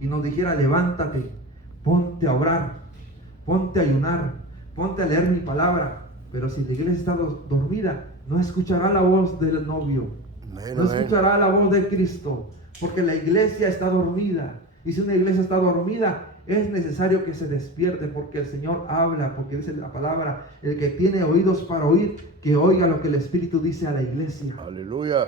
y nos dijera: levántate, ponte a orar, ponte a ayunar, ponte a leer mi palabra. Pero si la iglesia está dormida, no escuchará la voz del novio, no escuchará la voz de Cristo, porque la iglesia está dormida. Y si una iglesia está dormida, es necesario que se despierte, porque el Señor habla, porque dice la palabra: el que tiene oídos para oír, que oiga lo que el Espíritu dice a la iglesia. Aleluya.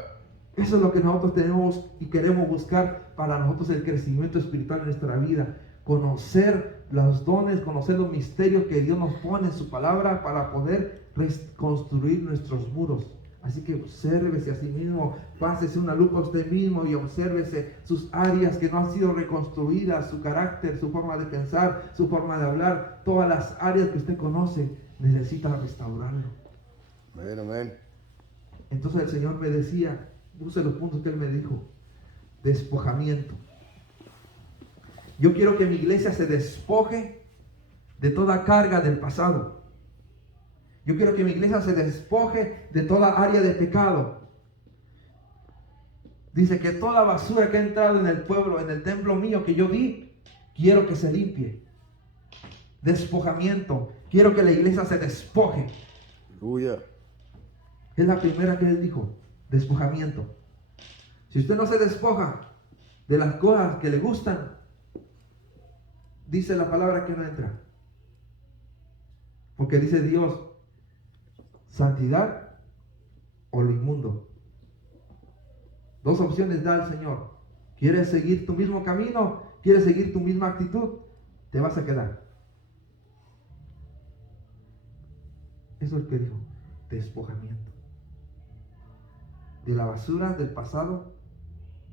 Eso es lo que nosotros tenemos y queremos buscar para nosotros, el crecimiento espiritual en nuestra vida. Conocer los dones, conocer los misterios que Dios nos pone en su palabra para poder reconstruir nuestros muros. Así que obsérvese a sí mismo, pásese una lupa a usted mismo y obsérvese sus áreas que no han sido reconstruidas, su carácter, su forma de pensar, su forma de hablar. Todas las áreas que usted conoce, necesita restaurarlo. Amén, amén. Entonces el Señor me decía, puse los puntos que Él me dijo: despojamiento. Yo quiero que mi iglesia se despoje de toda carga del pasado. Yo quiero que mi iglesia se despoje de toda área de pecado. Dice que toda basura que ha entrado en el pueblo, en el templo mío que yo di, quiero que se limpie. Despojamiento. Quiero que la iglesia se despoje. Aleluya. Es la primera que Él dijo: despojamiento. Si usted no se despoja de las cosas que le gustan, dice la palabra que no entra. Porque dice Dios: santidad o lo inmundo. Dos opciones da el Señor. ¿Quieres seguir tu mismo camino? ¿Quieres seguir tu misma actitud? Te vas a quedar. Eso es lo que dijo: despojamiento de la basura del pasado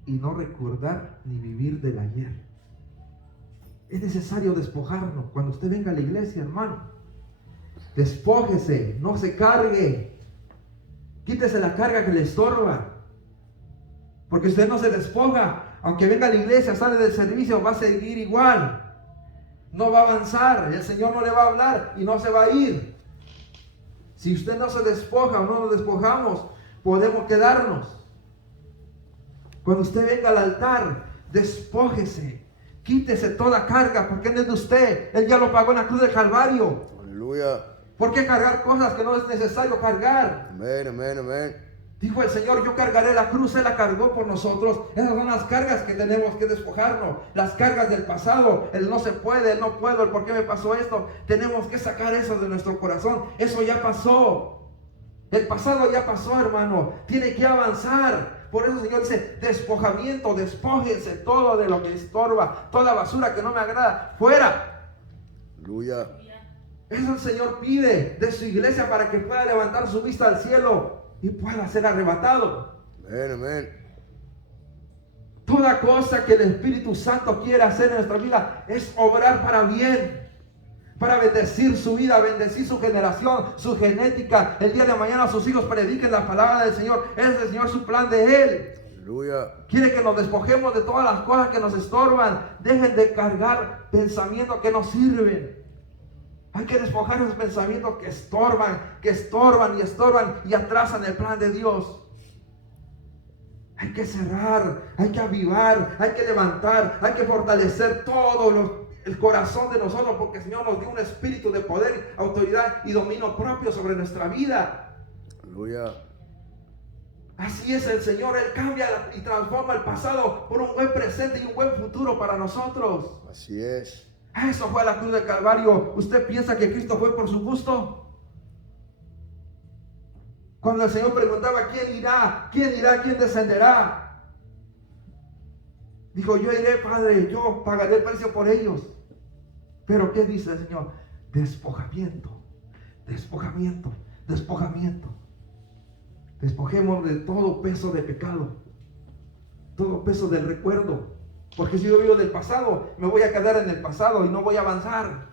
y no recordar ni vivir del ayer. Es necesario despojarnos. Cuando usted venga a la iglesia, hermano, despójese, no se cargue, quítese la carga que le estorba, porque usted no se despoja, aunque venga a la iglesia, sale del servicio, va a seguir igual, no va a avanzar, el Señor no le va a hablar y no se va a ir. Si usted no se despoja o no nos despojamos, podemos quedarnos. Cuando usted venga al altar, despójese, quítese toda carga, porque no es de usted. Él ya lo pagó en la cruz del Calvario. Aleluya. ¿Por qué cargar cosas que no es necesario cargar? Amén, amén, amén. Dijo el Señor: yo cargaré la cruz. Él la cargó por nosotros. Esas son las cargas que tenemos que despojarnos. Las cargas del pasado. El no se puede, el no puedo, el por qué me pasó esto. Tenemos que sacar eso de nuestro corazón. Eso ya pasó. El pasado ya pasó, hermano. Tiene que avanzar. Por eso el Señor dice: despojamiento, despójense todo de lo que estorba, toda basura que no me agrada, fuera. Aleluya. Eso el Señor pide de su iglesia, para que pueda levantar su vista al cielo y pueda ser arrebatado. Amén, amén. Toda cosa que el Espíritu Santo quiere hacer en nuestra vida es obrar para bien, para bendecir su vida, bendecir su generación, su genética. El día de mañana sus hijos prediquen la palabra del Señor. Es el Señor su plan de Él. Aleluya. Quiere que nos despojemos de todas las cosas que nos estorban. Dejen de cargar pensamientos que no sirven. Hay que despojar esos pensamientos que estorban y atrasan el plan de Dios. Hay que cerrar, hay que avivar, hay que levantar, hay que fortalecer todo el corazón de nosotros, porque el Señor nos dio un espíritu de poder, autoridad y dominio propio sobre nuestra vida. Aleluya. Así es el Señor. Él cambia y transforma el pasado por un buen presente y un buen futuro para nosotros. Así es. Eso fue la cruz del Calvario. ¿Usted piensa que Cristo fue por su gusto? Cuando el Señor preguntaba: ¿quién irá? ¿Quién irá? ¿Quién descenderá? Dijo: yo iré, Padre, yo pagaré el precio por ellos. Pero ¿qué dice el Señor? Despojamiento, despojamiento, despojamiento. Despojemos de todo peso de pecado, todo peso del recuerdo. Porque si yo vivo del pasado, me voy a quedar en el pasado y no voy a avanzar.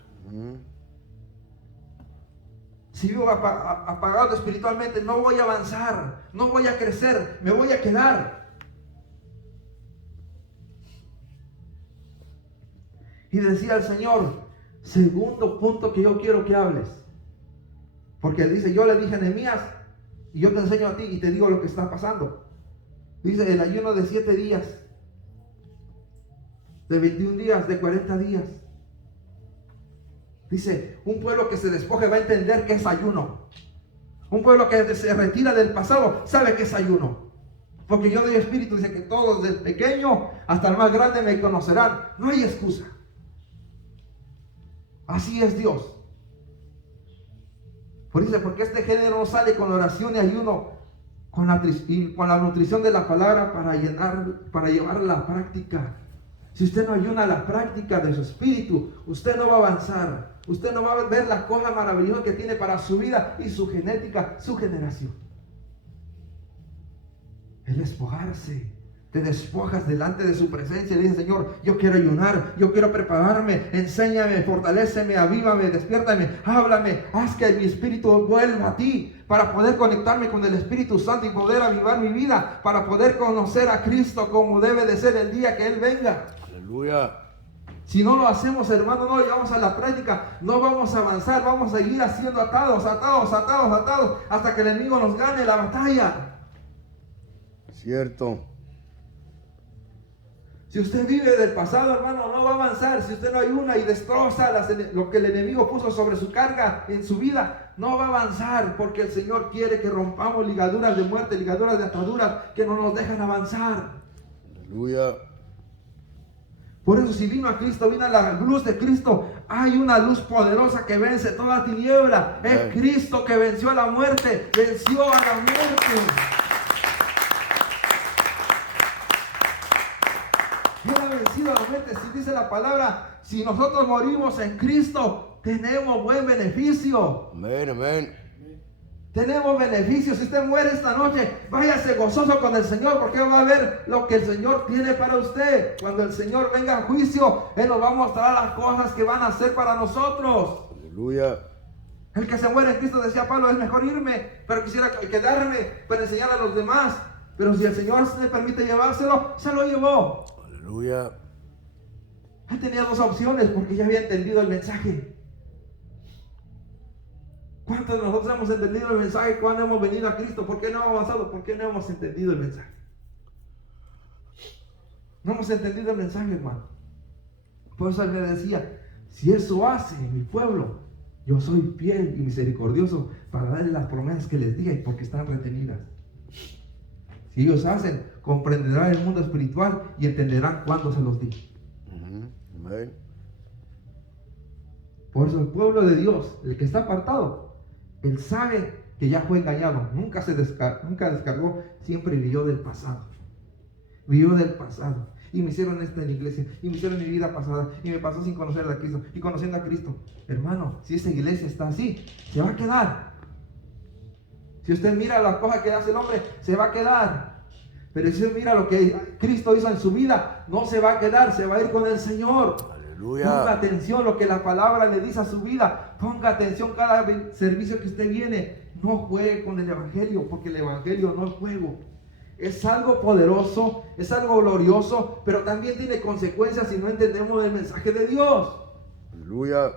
Si vivo apagado espiritualmente, no voy a avanzar, no voy a crecer, me voy a quedar. Y decía el Señor: segundo punto que yo quiero que hables. Porque Él dice: yo le dije a Nehemías, y yo te enseño a ti y te digo lo que está pasando. Dice: el ayuno de 7 días. de 21 días, de 40 días. Dice, un pueblo que se despoje va a entender que es ayuno. Un pueblo que se retira del pasado sabe que es ayuno. Porque yo doy espíritu, dice que todos, desde el pequeño hasta el más grande, me conocerán. No hay excusa. Así es Dios. Dice, porque este género no sale con oración y ayuno, con la nutrición de la palabra para llevar a la práctica. Si usted no ayuna a la práctica de su espíritu, usted no va a avanzar. Usted no va a ver la cosa maravillosa que tiene para su vida y su genética, su generación. El despojarse. Te despojas delante de su presencia y dices, Señor, yo quiero ayunar, yo quiero prepararme, enséñame, fortaléceme, avívame, despiértame, háblame, haz que mi espíritu vuelva a ti, para poder conectarme con el Espíritu Santo y poder avivar mi vida, para poder conocer a Cristo como debe de ser el día que Él venga. Aleluya. Si no lo hacemos, hermano, no llevamos a la práctica, no vamos a avanzar, vamos a seguir siendo atados, hasta que el enemigo nos gane la batalla. Cierto. Si usted vive del pasado, hermano, no va a avanzar. Si usted no ayuna y destroza lo que el enemigo puso sobre su carga en su vida, no va a avanzar, porque el Señor quiere que rompamos ligaduras de muerte, ligaduras de ataduras que no nos dejan avanzar. Aleluya. Por eso, si vino a Cristo, vino a la luz de Cristo, hay una luz poderosa que vence toda tiniebla. Es Cristo que venció a la muerte, venció a la muerte. Vencido a la muerte. Si dice la palabra, si nosotros morimos en Cristo, tenemos buen beneficio. Amén, amén. Tenemos beneficios. Si usted muere esta noche, váyase gozoso con el Señor, porque va a ver lo que el Señor tiene para usted. Cuando el Señor venga a juicio, Él nos va a mostrar las cosas que van a hacer para nosotros. Aleluya. El que se muere en Cristo, decía Pablo, es mejor irme, pero quisiera quedarme para enseñar a los demás. Pero si el Señor le permite llevárselo, se lo llevó. Aleluya. Él tenía dos opciones porque ya había entendido el mensaje. ¿Cuántos de nosotros hemos entendido el mensaje cuando hemos venido a Cristo? ¿Por qué no hemos avanzado? ¿Por qué no hemos entendido el mensaje? No hemos entendido el mensaje, hermano. Por eso él me decía, si eso hace mi pueblo, yo soy fiel y misericordioso para darles las promesas que les dije, porque están retenidas. Si ellos hacen, comprenderán el mundo espiritual y entenderán cuándo se los di. Amén. Por eso el pueblo de Dios, el que está apartado, él sabe que ya fue engañado. Nunca descargó, siempre vivió del pasado. Vivió del pasado. Y me hicieron esto en la iglesia, y me hicieron mi vida pasada, y me pasó sin conocer a Cristo, y conociendo a Cristo. Hermano, si esa iglesia está así, se va a quedar. Si usted mira las cosas que hace el hombre, se va a quedar. Pero si usted mira lo que Cristo hizo en su vida, no se va a quedar, se va a ir con el Señor. Aleluya. Ponga atención a lo que la palabra le dice a su vida. Ponga atención cada servicio que usted viene. No juegue con el evangelio, porque el evangelio no es juego. Es algo poderoso, es algo glorioso, pero también tiene consecuencias si no entendemos el mensaje de Dios. Aleluya.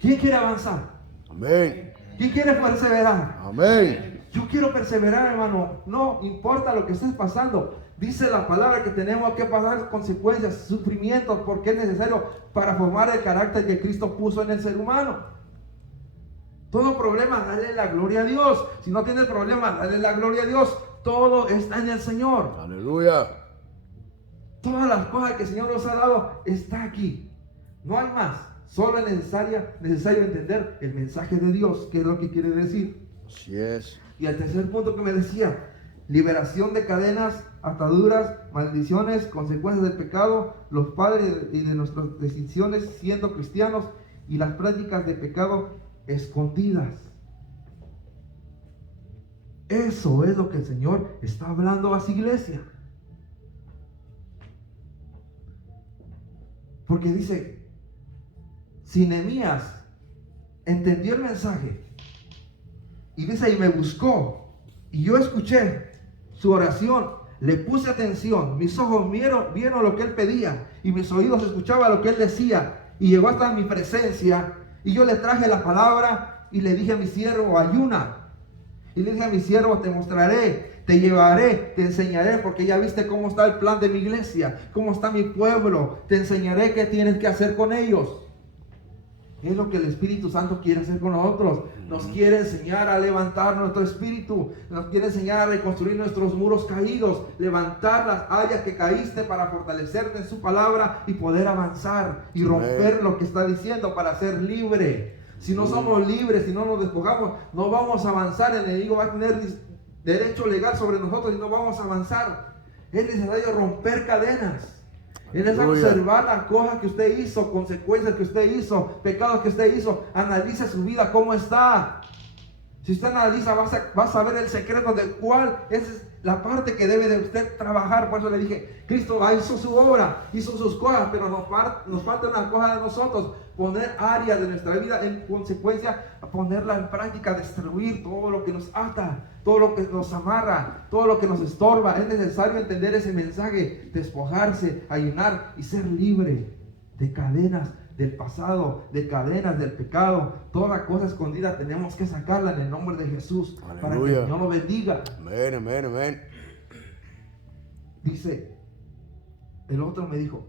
¿Quién quiere avanzar? Amén. ¿Quién quiere perseverar? Amén. Yo quiero perseverar, hermano. No importa lo que estés pasando. Dice la palabra que tenemos que pasar consecuencias, sufrimientos, porque es necesario para formar el carácter que Cristo puso en el ser humano. Todo problema, dale la gloria a Dios. Si no tienes problema, dale la gloria a Dios. Todo está en el Señor. Aleluya. Todas las cosas que el Señor nos ha dado está aquí. No hay más. Solo es necesario entender el mensaje de Dios, que es lo que quiere decir. Así es. Y el tercer punto que me decía, liberación de cadenas, ataduras, maldiciones, consecuencias del pecado, los padres y de nuestras decisiones siendo cristianos y las prácticas de pecado escondidas. Eso es lo que el Señor está hablando a su iglesia. Porque dice, si Nehemías entendió el mensaje y dice, y me buscó y yo escuché su oración, le puse atención, mis ojos vieron lo que él pedía y mis oídos escuchaban lo que él decía, y llegó hasta mi presencia y yo le traje la palabra y le dije a mi siervo, ayuna. Y le dije a mi siervo, te mostraré te llevaré, te enseñaré, porque ya viste cómo está el plan de mi iglesia, cómo está mi pueblo, te enseñaré qué tienes que hacer con ellos. Es lo que el Espíritu Santo quiere hacer con nosotros. Nos quiere enseñar a levantar nuestro espíritu. Nos quiere enseñar a reconstruir nuestros muros caídos. Levantar las áreas que caíste para fortalecerte en su palabra y poder avanzar y romper lo que está diciendo para ser libre. Si no somos libres, si no nos despojamos, no vamos a avanzar. El enemigo va a tener derecho legal sobre nosotros y no vamos a avanzar. Es necesario romper cadenas. Es necesario observar las cosas que usted hizo, consecuencias que usted hizo, pecados que usted hizo. Analice su vida, cómo está. Si usted analiza, va a saber el secreto de cuál es la parte que debe de usted trabajar. Por eso le dije, Cristo hizo su obra, hizo sus cosas, pero nos falta una cosa de nosotros. Poner áreas de nuestra vida en consecuencia, ponerla en práctica, destruir todo lo que nos ata, todo lo que nos amarra, todo lo que nos estorba. Es necesario entender ese mensaje, despojarse, ayunar y ser libre de cadenas del pasado, de cadenas del pecado. Toda cosa escondida tenemos que sacarla en el nombre de Jesús. Aleluya. Para que el Señor nos bendiga. Amén, amén, amén. Dice, el otro me dijo,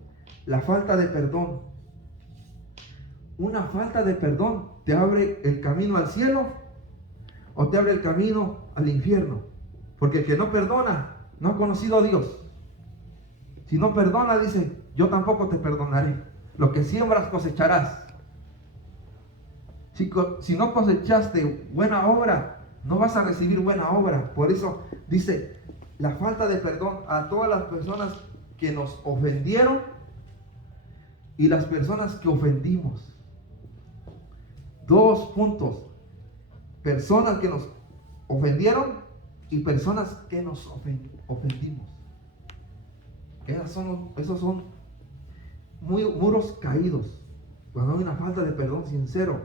la falta de perdón. Una falta de perdón te abre el camino al cielo o te abre el camino al infierno. Porque el que no perdona no ha conocido a Dios. Si no perdona, dice, yo tampoco te perdonaré. Lo que siembras cosecharás. Si no cosechaste buena obra, no vas a recibir buena obra. Por eso dice, la falta de perdón a todas las personas que nos ofendieron y las personas que ofendimos. 2 puntos. Personas que nos ofendieron y personas que nos ofendimos. Esos son muros caídos. Cuando hay una falta de perdón sincero,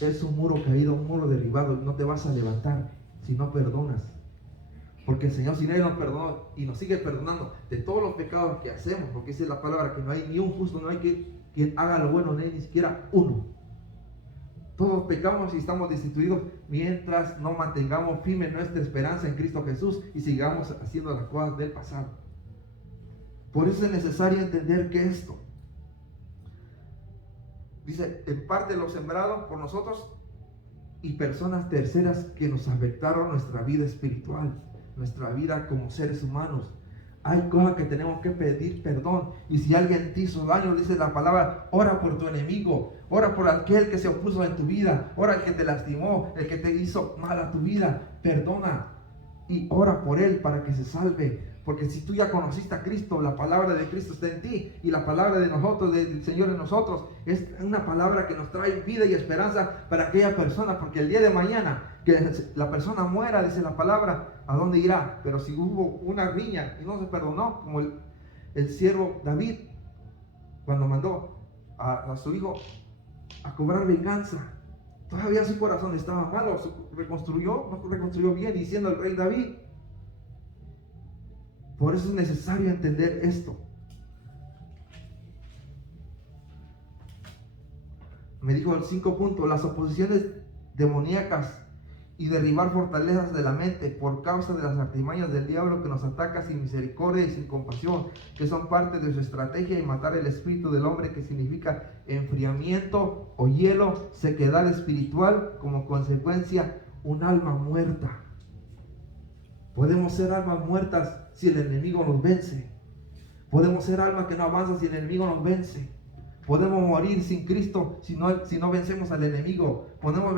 es un muro caído, un muro derribado. No te vas a levantar si no perdonas. Porque el Señor, si Él nos perdonó y nos sigue perdonando de todos los pecados que hacemos, porque dice la palabra que no hay ni un justo, no hay quien haga lo bueno, ni siquiera uno. Todos pecamos y estamos destituidos mientras no mantengamos firme nuestra esperanza en Cristo Jesús y sigamos haciendo las cosas del pasado. Por eso es necesario entender que esto, dice, en parte lo sembrado por nosotros y personas terceras que nos afectaron nuestra vida espiritual, nuestra vida como seres humanos. Hay cosas que tenemos que pedir perdón. Y si alguien te hizo daño, dice la palabra, ora por tu enemigo, ora por aquel que se opuso en tu vida, ora el que te lastimó, el que te hizo mal a tu vida, perdona y ora por él para que se salve. Porque si tú ya conociste a Cristo, la palabra de Cristo está en ti y la palabra de nosotros, del Señor en nosotros, es una palabra que nos trae vida y esperanza para aquella persona. Porque el día de mañana que la persona muera, dice la palabra, ¿a dónde irá? Pero si hubo una riña y no se perdonó, como el siervo David, cuando mandó a su hijo a cobrar venganza, todavía su corazón estaba malo, no reconstruyó bien, diciendo el rey David. Por eso es necesario entender esto. Me dijo el 5 puntos, las oposiciones demoníacas y derribar fortalezas de la mente por causa de las artimañas del diablo que nos ataca sin misericordia y sin compasión, que son parte de su estrategia y matar el espíritu del hombre, que significa enfriamiento o hielo, sequedad espiritual, como consecuencia un alma muerta. Podemos ser almas muertas si el enemigo nos vence. Podemos ser almas que no avanzan si el enemigo nos vence. Podemos morir sin Cristo si no vencemos al enemigo. Podemos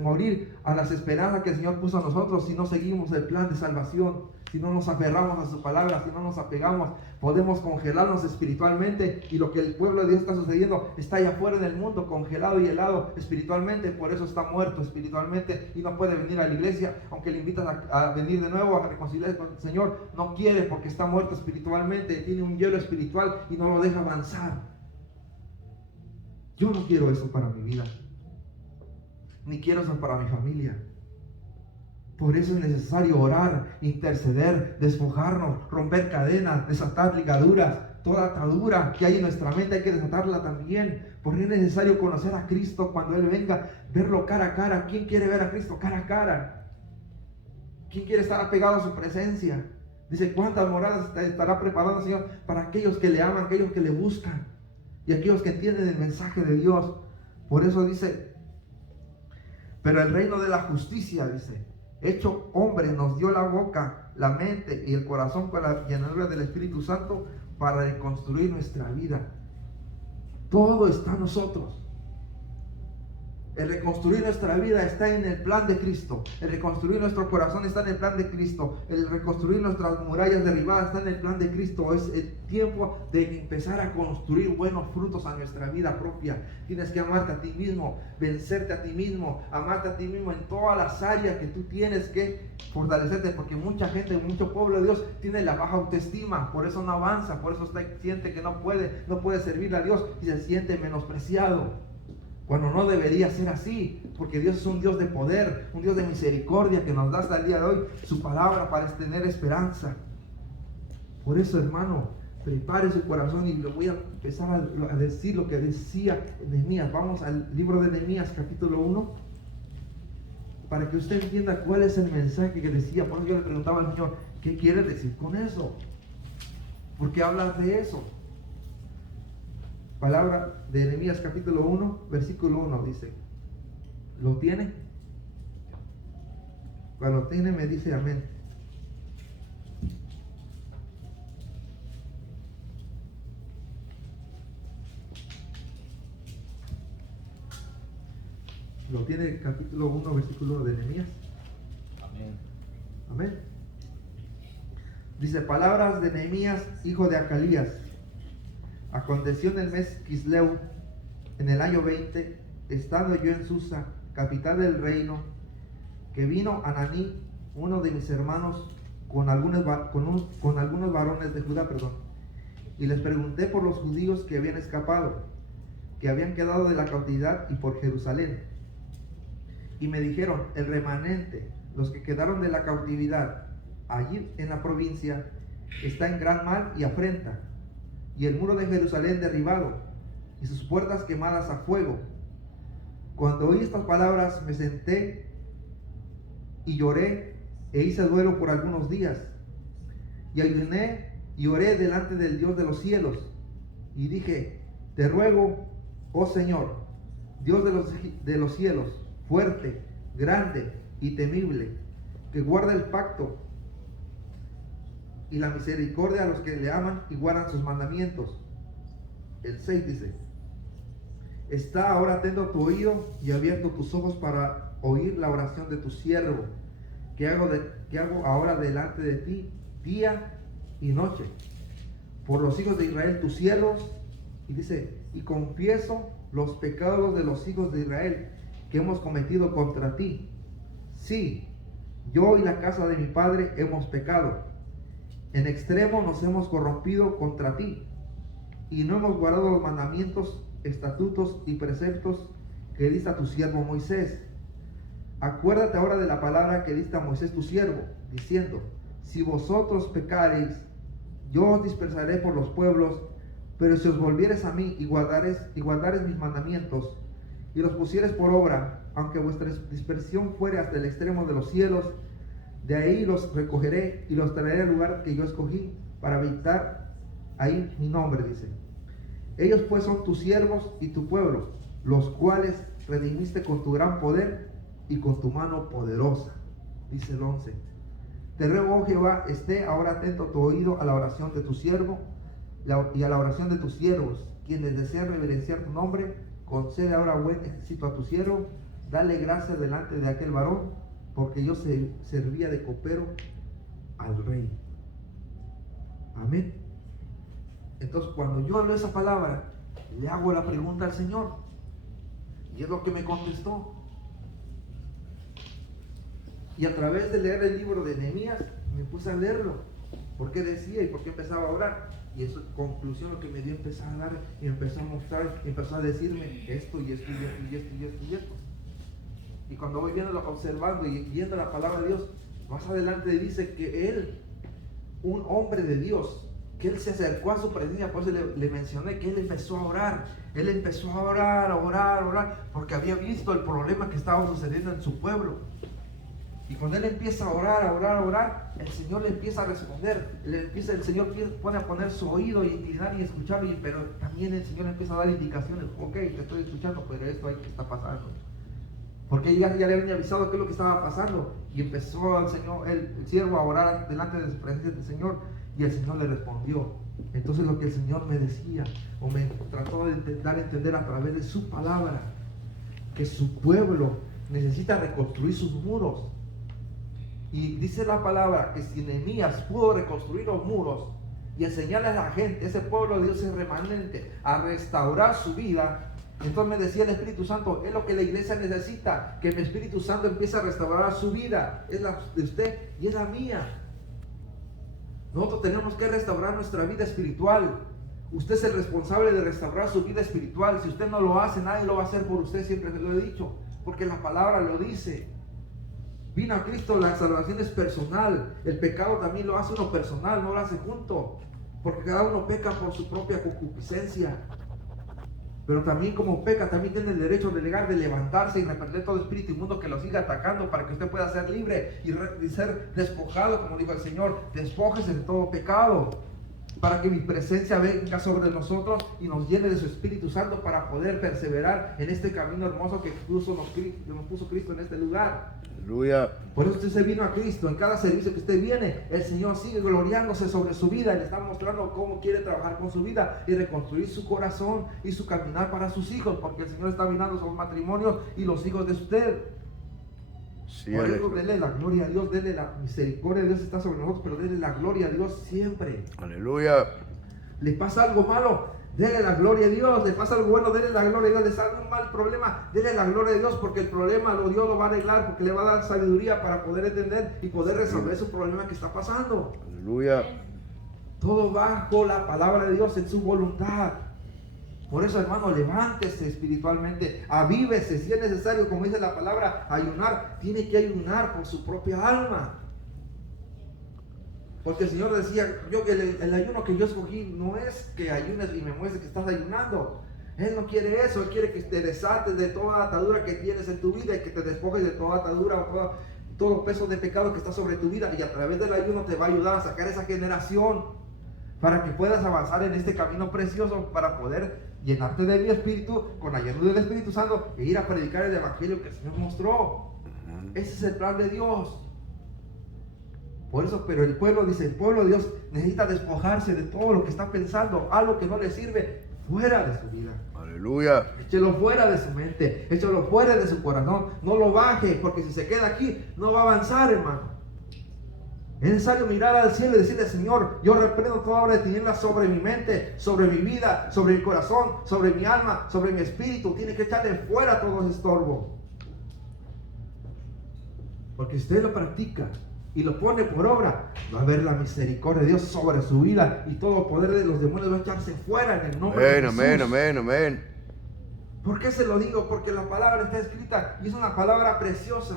morir a las esperanzas que el Señor puso a nosotros si no seguimos el plan de salvación, si no nos aferramos a su palabra, si no nos apegamos. Podemos congelarnos espiritualmente, y lo que el pueblo de Dios está sucediendo está allá afuera en el mundo, congelado y helado espiritualmente. Por eso está muerto espiritualmente y no puede venir a la iglesia, aunque le invitas a venir de nuevo a reconciliarse con el Señor. No quiere, porque está muerto espiritualmente, tiene un hielo espiritual y no lo deja avanzar. Yo no quiero eso para mi vida, ni quiero eso para mi familia. Por eso es necesario orar, interceder, despojarnos, romper cadenas, desatar ligaduras. Toda atadura que hay en nuestra mente hay que desatarla también, porque es necesario conocer a Cristo cuando Él venga, verlo cara a cara. ¿Quién quiere ver a Cristo cara a cara? ¿Quién quiere estar apegado a su presencia? Dice, ¿cuántas moradas estará preparando el Señor para aquellos que le aman, aquellos que le buscan y aquellos que entienden el mensaje de Dios? Por eso dice, pero el reino de la justicia, dice, hecho hombre, nos dio la boca, la mente y el corazón con la llenura del Espíritu Santo para reconstruir nuestra vida. Todo está en nosotros. El reconstruir nuestra vida está en el plan de Cristo. El reconstruir nuestro corazón está en el plan de Cristo. El reconstruir nuestras murallas derribadas está en el plan de Cristo. Es el tiempo de empezar a construir buenos frutos a nuestra vida propia. Tienes que amarte a ti mismo, vencerte a ti mismo, amarte a ti mismo en todas las áreas que tú tienes que fortalecerte, porque mucha gente, mucho pueblo de Dios tiene la baja autoestima, por eso no avanza, por eso siente que no puede servirle a Dios y se siente menospreciado. Cuando no debería ser así, porque Dios es un Dios de poder, un Dios de misericordia que nos da hasta el día de hoy su palabra para tener esperanza. Por eso, hermano, prepare su corazón y le voy a empezar a decir lo que decía Nehemías. Vamos al libro de Nehemías, capítulo 1, para que usted entienda cuál es el mensaje que decía. Por eso yo le preguntaba al Señor, ¿qué quiere decir con eso? ¿Por qué hablas de eso? Palabra de Nehemías capítulo 1, versículo 1 dice, ¿lo tiene? Cuando lo tiene me dice amén. ¿Lo tiene el capítulo 1, versículo 1 de Nehemías? Amén. Amén. Dice, palabras de Nehemías, hijo de Acalías. Aconteció en el mes Quisleu, en el año 20, estando yo en Susa, capital del reino, que vino Ananí, uno de mis hermanos, con algunos varones de Judá, y les pregunté por los judíos que habían escapado, que habían quedado de la cautividad, y por Jerusalén. Y me dijeron, el remanente, los que quedaron de la cautividad, allí en la provincia, está en gran mal y afrenta, y el muro de Jerusalén derribado, y sus puertas quemadas a fuego. Cuando oí estas palabras me senté y lloré, e hice duelo por algunos días, y ayuné y oré delante del Dios de los cielos, y dije, te ruego, oh Señor, Dios de los cielos, fuerte, grande y temible, que guarda el pacto y la misericordia a los que le aman y guardan sus mandamientos. El 6 dice, está ahora atento a tu oído y abierto tus ojos para oír la oración de tu siervo, que hago ahora delante de ti día y noche, por los hijos de Israel tus siervos. Y dice, y confieso los pecados de los hijos de Israel que hemos cometido contra ti. Sí, yo y la casa de mi padre hemos pecado. En extremo nos hemos corrompido contra ti, y no hemos guardado los mandamientos, estatutos y preceptos que diste a tu siervo Moisés. Acuérdate ahora de la palabra que diste a Moisés tu siervo, diciendo, si vosotros pecareis, yo os dispersaré por los pueblos, pero si os volviereis a mí y guardareis mis mandamientos, y los pusiereis por obra, aunque vuestra dispersión fuere hasta el extremo de los cielos, de ahí los recogeré y los traeré al lugar que yo escogí para habitar ahí mi nombre, dice. Ellos pues son tus siervos y tu pueblo, los cuales redimiste con tu gran poder y con tu mano poderosa. Dice el 11. Te ruego, oh Jehová, esté ahora atento tu oído a la oración de tu siervo y a la oración de tus siervos, quienes desean reverenciar tu nombre. Concede ahora buen éxito a tu siervo, dale gracia delante de aquel varón, porque yo servía de copero al rey. Amén. Entonces, cuando yo leo esa palabra, le hago la pregunta al Señor, y es lo que me contestó. Y a través de leer el libro de Nehemías, me puse a leerlo, por qué decía y por qué empezaba a orar. Y eso, conclusión, lo que me dio empezar a dar, y empezó a mostrar, y empezó a decirme esto y esto y esto y esto y esto y esto. Y cuando voy viéndolo, observando y viendo la palabra de Dios, más adelante dice que él, un hombre de Dios, que él se acercó a su presencia. Por eso le mencioné que él empezó a orar. Él empezó a orar, porque había visto el problema que estaba sucediendo en su pueblo. Y cuando él empieza a orar, a orar, el Señor le empieza a responder. El Señor pone a poner su oído y inclinar y escuchar, pero también el Señor le empieza a dar indicaciones. Ok, te estoy escuchando, pero esto ahí que está pasando. Porque ya le habían avisado qué es lo que estaba pasando. Y empezó el siervo a orar delante de su presencia del Señor. Y el Señor le respondió. Entonces lo que el Señor me decía, o me trató de dar a entender a través de su palabra, que su pueblo necesita reconstruir sus muros. Y dice la palabra que si Nehemías pudo reconstruir los muros y enseñarle a la gente, ese pueblo de Dios es remanente, a restaurar su vida, entonces me decía el Espíritu Santo, es lo que la iglesia necesita, que el Espíritu Santo empiece a restaurar su vida, es la de usted y es la mía. Nosotros tenemos que restaurar nuestra vida espiritual. Usted es el responsable de restaurar su vida espiritual. Si usted no lo hace, nadie lo va a hacer por usted, siempre se lo he dicho, porque la palabra lo dice. Vino a Cristo, la salvación es personal. El pecado también lo hace uno personal, no lo hace junto. Porque cada uno peca por su propia concupiscencia. Pero también como peca, también tiene el derecho de levantarse y reprender todo espíritu inmundo que lo siga atacando para que usted pueda ser libre y ser despojado, como dijo el Señor. Despójese de todo pecado, para que mi presencia venga sobre nosotros y nos llene de su Espíritu Santo para poder perseverar en este camino hermoso que incluso nos puso Cristo en este lugar. Aleluya. Por eso usted se vino a Cristo. En cada servicio que usted viene, el Señor sigue gloriándose sobre su vida y le está mostrando cómo quiere trabajar con su vida y reconstruir su corazón y su caminar para sus hijos, porque el Señor está mirando sobre matrimonios y los hijos de usted. Sí, por eso dele la gloria a Dios, dele la misericordia de Dios está sobre nosotros, pero dele la gloria a Dios siempre. Aleluya. Le pasa algo malo, dele la gloria a Dios. Le pasa algo bueno, dele la gloria a Dios. Le sale un mal problema, dele la gloria a Dios, porque el problema Dios lo va a arreglar, porque le va a dar sabiduría para poder entender y poder resolver su problema que está pasando. Aleluya. Todo bajo la palabra de Dios en su voluntad. Por eso, hermano, levántese espiritualmente, avívese. Si es necesario, como dice la palabra, ayunar, tiene que ayunar por su propia alma. Porque el Señor decía, el ayuno que yo escogí no es que ayunes y me muestres que estás ayunando. Él no quiere eso, Él quiere que te desates de toda atadura que tienes en tu vida y que te despojes de toda atadura o todo peso de pecado que está sobre tu vida. Y a través del ayuno te va a ayudar a sacar esa generación para que puedas avanzar en este camino precioso, para poder llenarte de mi espíritu, con la llenura del Espíritu Santo, e ir a predicar el evangelio que el Señor mostró. Ese es el plan de Dios. Por eso, pero el pueblo dice, el pueblo de Dios necesita despojarse de todo lo que está pensando, algo que no le sirve, fuera de su vida. Aleluya. Échelo fuera de su mente, échelo fuera de su corazón, no lo baje, porque si se queda aquí, no va a avanzar, hermano. Es necesario mirar al cielo y decirle, Señor, yo reprendo toda obra de tinieblas sobre mi mente, sobre mi vida, sobre mi corazón, sobre mi alma, sobre mi espíritu. Tiene que echarle fuera todo ese estorbo. Porque si usted lo practica y lo pone por obra, va a haber la misericordia de Dios sobre su vida y todo poder de los demonios va a echarse fuera en el nombre de Jesús. Amén, amén, amén. ¿Por qué se lo digo? Porque la palabra está escrita y es una palabra preciosa.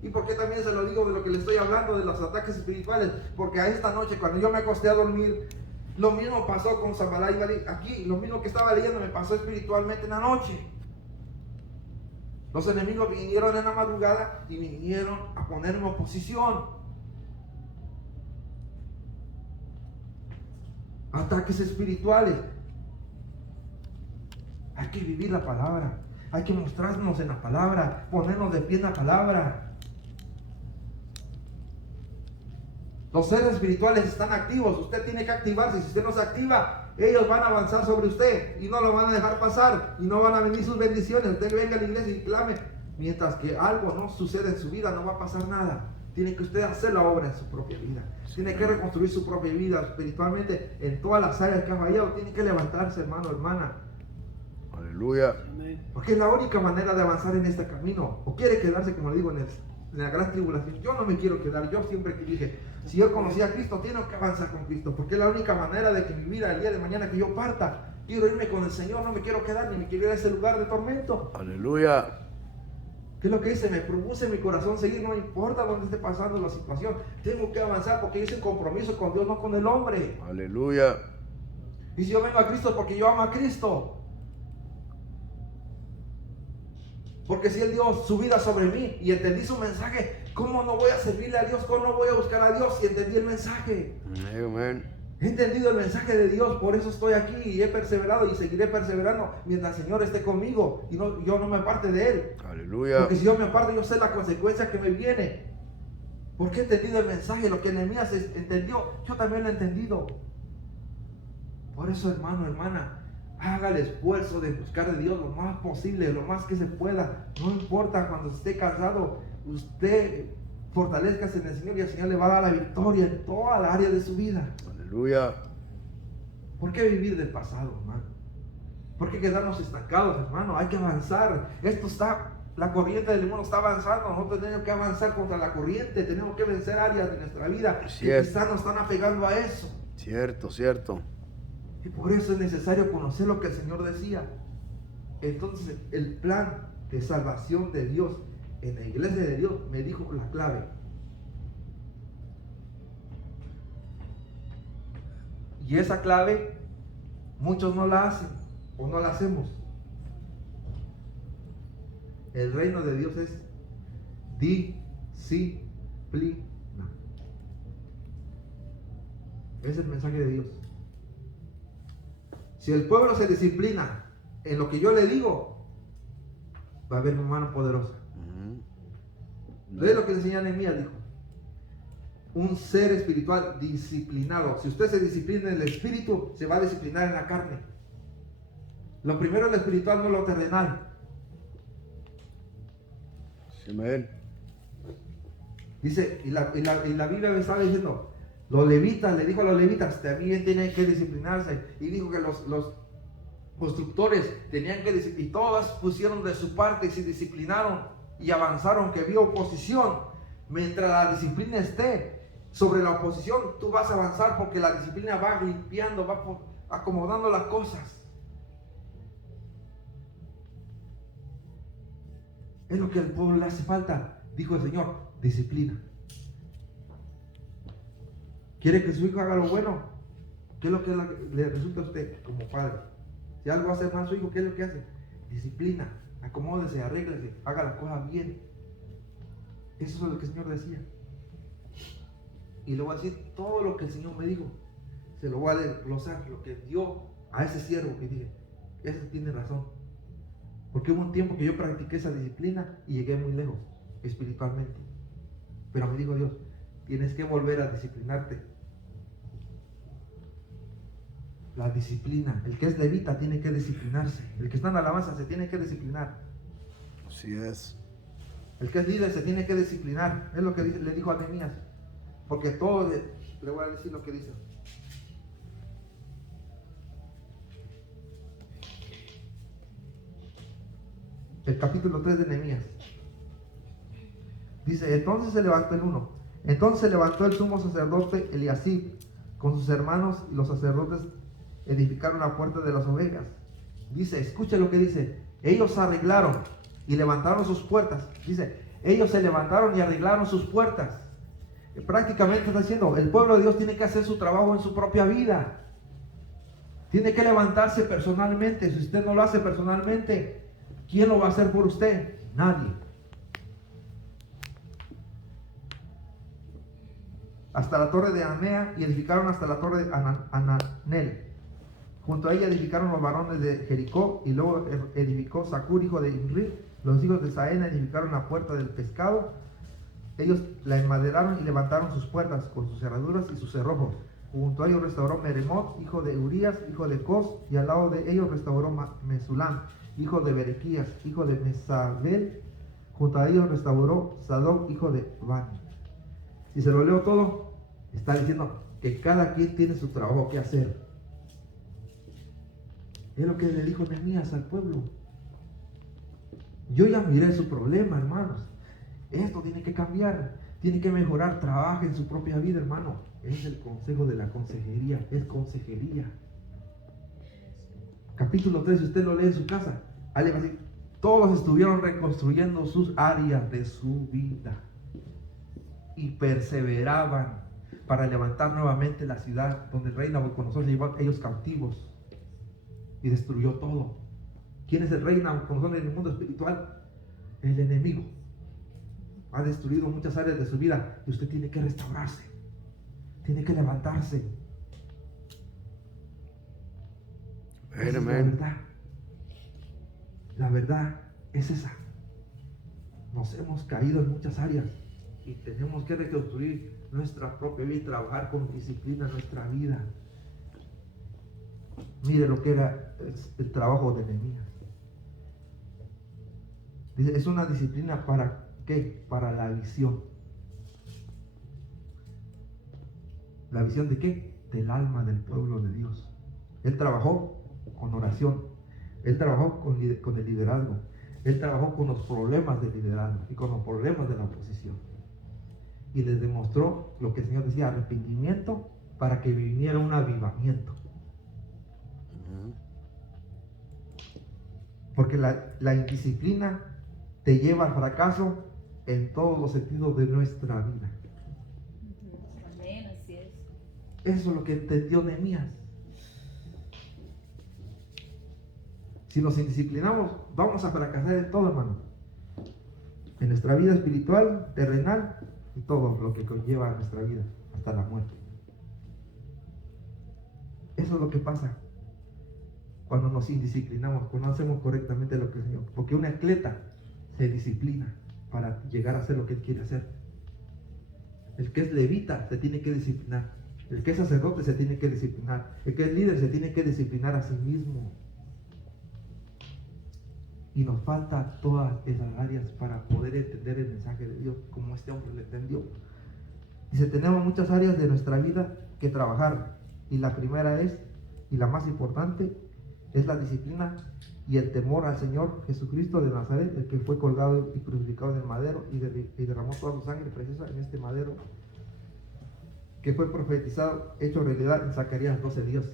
¿Y por qué también se lo digo de lo que le estoy hablando, de los ataques espirituales? Porque a esta noche, cuando yo me acosté a dormir, lo mismo pasó con Sambalá y Balí. Aquí, lo mismo que estaba leyendo me pasó espiritualmente en la noche. Los enemigos vinieron en la madrugada y vinieron a ponerme oposición. Ataques espirituales. Hay que vivir la palabra. Hay que mostrarnos en la palabra, ponernos de pie en la palabra. Los seres espirituales están activos, usted tiene que activarse. Si usted no se activa, ellos van a avanzar sobre usted y no lo van a dejar pasar y no van a venir sus bendiciones. Usted venga a la iglesia y clame, mientras que algo no sucede en su vida, no va a pasar nada. Tiene que usted hacer la obra en su propia vida. Tiene que reconstruir su propia vida espiritualmente en todas las áreas que ha fallado. Tiene que levantarse, hermano, hermana. Aleluya. Porque es la única manera de avanzar en este camino. O quiere quedarse, como digo, en la gran tribulación. Yo no me quiero quedar. Yo siempre que dije, si yo conocí a Cristo, tengo que avanzar con Cristo. Porque es la única manera de que mi vida, el día de mañana que yo parta, quiero irme con el Señor. No me quiero quedar, ni me quiero ir a ese lugar de tormento. Aleluya. ¿Qué es lo que dice? Me produce en mi corazón seguir, no importa dónde esté pasando la situación. Tengo que avanzar porque hice un compromiso con Dios, no con el hombre. Aleluya. Y si yo vengo a Cristo, porque yo amo a Cristo. Porque si Él dio su vida sobre mí y entendí su mensaje, ¿Cómo no voy a servirle a Dios? ¿Cómo no voy a buscar a Dios si entendí el mensaje? Amén. He entendido el mensaje de Dios, por eso estoy aquí y he perseverado y seguiré perseverando mientras el Señor esté conmigo y yo no me aparte de Él. Aleluya. Porque si yo me aparto, yo sé la consecuencia que me viene. Porque he entendido el mensaje, lo que Nehemías entendió, yo también lo he entendido. Por eso, hermano, hermana, haga el esfuerzo de buscar de Dios lo más posible, lo más que se pueda. No importa cuando esté cansado, usted fortalezcase en el Señor y el Señor le va a dar la victoria en toda la área de su vida. Aleluya. ¿Por qué vivir del pasado, hermano? ¿Por qué quedarnos estancados, hermano? Hay que avanzar. La corriente del mundo está avanzando. Nosotros tenemos que avanzar contra la corriente. Tenemos que vencer áreas de nuestra vida que quizás nos están apegando a eso. Cierto, cierto. Y por eso es necesario conocer lo que el Señor decía. Entonces, el plan de salvación de Dios en la iglesia de Dios me dijo la clave. Y esa clave muchos no la hacen o no la hacemos. El reino de Dios es disciplina. Es el mensaje de Dios. Si el pueblo se disciplina en lo que yo le digo, va a haber una mano poderosa. Es lo que enseña Nehemías, dijo. Un ser espiritual disciplinado. Si usted se disciplina en el espíritu, se va a disciplinar en la carne. Lo primero es lo espiritual, no lo terrenal. Amén. Dice, y la Biblia me estaba diciendo, los levitas, le dijo a los levitas, también tienen que disciplinarse. Y dijo que los constructores tenían que disciplinar. Y todas pusieron de su parte y se disciplinaron y avanzaron, que vio oposición. Mientras la disciplina esté sobre la oposición, tú vas a avanzar porque la disciplina va limpiando, va acomodando las cosas. Es lo que al pueblo le hace falta, dijo el Señor, disciplina. ¿Quiere que su hijo haga lo bueno? ¿Qué es lo que le resulta a usted como padre? Si algo hace mal su hijo, ¿qué es lo que hace? Disciplina, acomódese, arréglese, haga las cosas bien. Eso es lo que el Señor decía. Y le voy a decir todo lo que el Señor me dijo. Se lo voy a desglosar, lo que dio a ese siervo que dije, ese tiene razón. Porque hubo un tiempo que yo practiqué esa disciplina y llegué muy lejos espiritualmente. Pero me dijo Dios, tienes que volver a disciplinarte. La disciplina, el que es levita tiene que disciplinarse. El que está en la alabanza se tiene que disciplinar. Así es. El que es líder se tiene que disciplinar. Es lo que le dijo a Nehemías. Porque todo, le voy a decir lo que dice. El capítulo 3 de Nehemías. Dice, entonces se levantó Entonces se levantó el sumo sacerdote Eliasib con sus hermanos y los sacerdotes edificaron la puerta de las ovejas. Dice, escuche lo que dice. Ellos arreglaron y levantaron sus puertas. Dice, ellos se levantaron y arreglaron sus puertas. Prácticamente está diciendo, el pueblo de Dios tiene que hacer su trabajo en su propia vida. Tiene que levantarse personalmente. Si usted no lo hace personalmente, ¿quién lo va a hacer por usted? Nadie. Hasta la torre de Amea y edificaron hasta la torre de Ananel. Junto a ella edificaron los varones de Jericó y luego edificó Sacur, hijo de Imri. Los hijos de Saena edificaron la puerta del pescado. Ellos la enmaderaron y levantaron sus puertas con sus cerraduras y sus cerrojos. Junto a ellos restauró Meremot, hijo de Urías, hijo de Cos, y al lado de ellos restauró Mesulam, hijo de Berequías, hijo de Mesabel. Junto a ellos restauró Sadoc, hijo de Bani. Si se lo leo todo, está diciendo que cada quien tiene su trabajo que hacer. Es lo que le dijo Nehemías al pueblo. Yo ya miré su problema, hermanos. Esto tiene que cambiar, tiene que mejorar. Trabaja en su propia vida, hermano. Es el consejo de la consejería, es consejería. Capítulo 3, si usted lo lee en su casa, ahí va a decir, todos estuvieron reconstruyendo sus áreas de su vida y perseveraban para levantar nuevamente la ciudad donde el rey Nabucodonosor se llevó a ellos cautivos y destruyó todo. ¿Quién es el rey Nabucodonosor en el mundo espiritual? El enemigo. ha destruido muchas áreas de su vida y usted tiene que restaurarse, tiene que levantarse. Esa es la Amén. verdad. La verdad es esa. Nos hemos caído en muchas áreas y tenemos que reconstruir nuestra propia vida y trabajar con disciplina en nuestra vida. Mire lo que era el trabajo de Nehemías. Dice, es una disciplina para ¿qué? Para la visión. ¿La visión de qué? Del alma del pueblo de Dios. Él trabajó con oración. Él trabajó con el liderazgo. Él trabajó con los problemas del liderazgo y con los problemas de la oposición. Y les demostró lo que el Señor decía, arrepentimiento para que viniera un avivamiento. Porque la indisciplina te lleva al fracaso en todos los sentidos de nuestra vida. Amén, así es. Eso es lo que entendió Nehemías. Si nos indisciplinamos, vamos a fracasar en todo, hermano. En nuestra vida espiritual, terrenal y todo lo que conlleva a nuestra vida, hasta la muerte. Eso es lo que pasa cuando nos indisciplinamos, cuando no hacemos correctamente lo que el Señor. Porque un atleta se disciplina para llegar a hacer lo que él quiere hacer. El que es levita se tiene que disciplinar. El que es sacerdote se tiene que disciplinar. El que es líder se tiene que disciplinar a sí mismo. Y nos falta todas esas áreas para poder entender el mensaje de Dios como este hombre lo entendió. Dice, tenemos muchas áreas de nuestra vida que trabajar. Y la primera es, y la más importante, es la disciplina y el temor al Señor Jesucristo de Nazaret, el que fue colgado y crucificado en el madero y derramó toda su sangre preciosa en este madero, que fue profetizado, hecho realidad en Zacarías 12:10.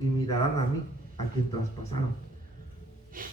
Y mirarán a mí, a quien traspasaron.